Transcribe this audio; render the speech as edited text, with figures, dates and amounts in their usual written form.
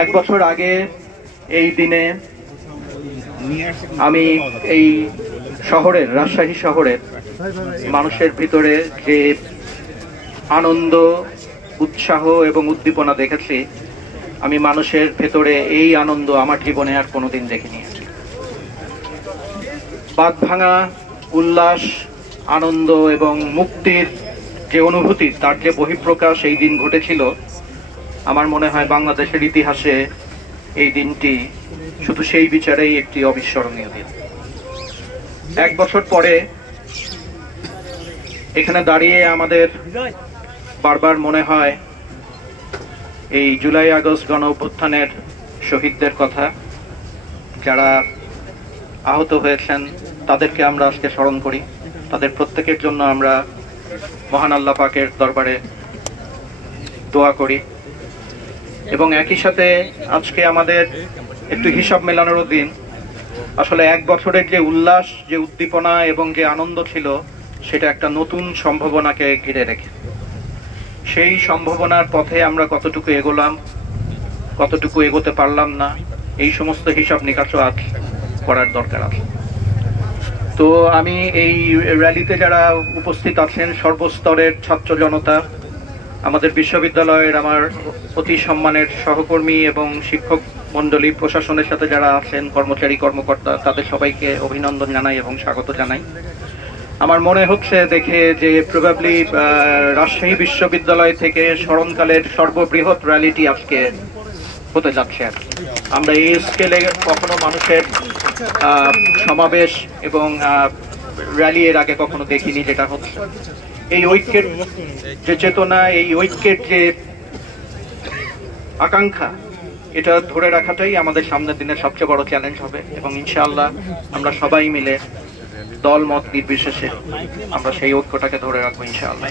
এক বছর আগে এই দিনে আমি এই শহরের, রাজশাহী শহরের মানুষের ভিতরে যে আনন্দ, উৎসাহ এবং উদ্দীপনা দেখেছি, আমি মানুষের ভেতরে এই আনন্দ আমার জীবনে আর কোনোদিন দেখিনি। বাঁধ ভাঙা উল্লাস, আনন্দ এবং মুক্তির যে অনুভূতি, তার যে বহিঃপ্রকাশ এই দিন ঘটেছিল, আমার মনে হয় বাংলাদেশের ইতিহাসে এই দিনটি শুধু সেই বিচারেই একটি অবিস্মরণীয় দিন। এক বছর পরে এখানে দাঁড়িয়ে আমাদের বারবার মনে হয় এই জুলাই আগস্ট গণ অভ্যুত্থানের শহীদদের কথা, যারা আহত হয়েছেন তাদেরকে আমরা আজকে স্মরণ করি। তাদের প্রত্যেকের জন্য আমরা মহান আল্লাহ পাকের দরবারে দোয়া করি এবং একই সাথে আজকে আমাদের একটু হিসাব মেলানোরও দিন। আসলে এক বছরের যে উল্লাস, যে উদ্দীপনা এবং যে আনন্দ ছিল, সেটা একটা নতুন সম্ভাবনাকে ঘিরে রেখে, সেই সম্ভাবনার পথে আমরা কতটুকু এগোলাম, কতটুকু এগোতে পারলাম না, এই সমস্ত হিসাব নিকাশও আজ করার দরকার আছে। তো আমি এই র্যালিতে যারা উপস্থিত আছেন, সর্বস্তরের ছাত্র জনতা, আমাদের বিশ্ববিদ্যালয়ের আমার অতি সম্মানের সহকর্মী এবং শিক্ষক মণ্ডলী, প্রশাসনের সাথে যারা আছেন, কর্মচারী কর্মকর্তা, তাদের সবাইকে অভিনন্দন জানাই এবং স্বাগত জানাই। আমার মনে হচ্ছে দেখে যে প্রবাবলি রাজশাহী বিশ্ববিদ্যালয় থেকে স্মরণকালের সর্ববৃহৎ র্যালিটি আজকে হতে যাচ্ছে। আমরা এই স্কেলে কখনো মানুষের সমাবেশ এবং র্যালি এর আগে কখনো দেখিনি যেটা হচ্ছে। এই ঐক্যের যে চেতনা, এই ঐক্যের যে আকাঙ্ক্ষা, এটা ধরে রাখাটাই আমাদের সামনের দিনের সবচেয়ে বড় চ্যালেঞ্জ হবে এবং ইনশাআল্লাহ আমরা সবাই মিলে দল মত নির্বিশেষে আমরা সেই ঐক্যটাকে ধরে রাখবো ইনশাআল্লাহ।